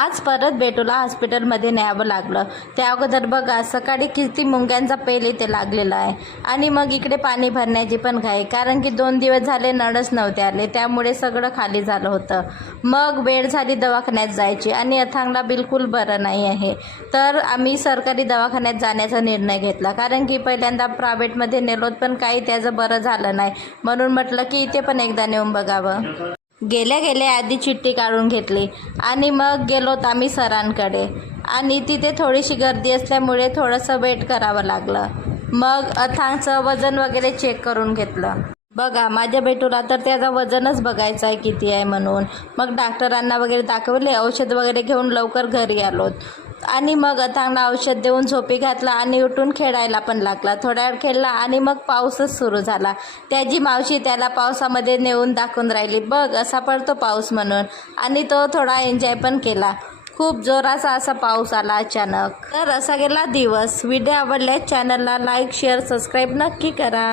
आज परत बेटूला हॉस्पिटलमध्ये न्यावं लागलं. त्या अगोदर बघा सकाळी किती मुंग्यांचा पेल इथे लागलेला आहे आणि मग इकडे पाणी भरण्याची पण घाई, कारण की 2 दिवस झाले नळच नव्हते आले, त्यामुळे सगळं खाली झालं होतं. मग वेळ झाली दवाखान्यात जायची आणि अथांगला बिलकुल बरं नाही आहे. तर आम्ही सरकारी दवाखान्यात जाण्याचा निर्णय घेतला, कारण की पहिल्यांदा प्रायव्हेटमध्ये नेलोत पण काही त्याचं बरं झालं नाही, म्हणून म्हटलं की इथे पण एकदा नेऊन बघावं. गेल्या गेल्या आधी चिठ्ठी काढून घेतली आणि मग गेलोत आम्ही सरांकडे आणि तिथे थोडीशी गर्दी असल्यामुळे थोडंसं वेट करावं लागलं. मग अथांगचं वजन वगैरे चेक करून घेतलं. बघा माझ्या बेटूला तर त्याचं वजनच बघायचं आहे किती आहे म्हणून. मग डॉक्टरांना वगैरे दाखवले, औषध वगैरे घेऊन लवकर घरी आलोत आणि मग अथांगला औषध देऊन झोपी घातला आणि उठून खेळायला पण लागला. थोड्या वेळ खेळला आणि मग पाऊसच सुरू झाला. त्याची मावशी त्याला पावसामध्ये नेऊन दाखवून राहिली, बघ असा पडतो पाऊस म्हणून, आणि तो थोडा एन्जॉय पण केला. खूप जोराचा असा पाऊस आला अचानक. तर असा गेला दिवस. व्हिडिओ आवडल्यास चॅनलला लाईक शेअर सबस्क्राईब नक्की करा.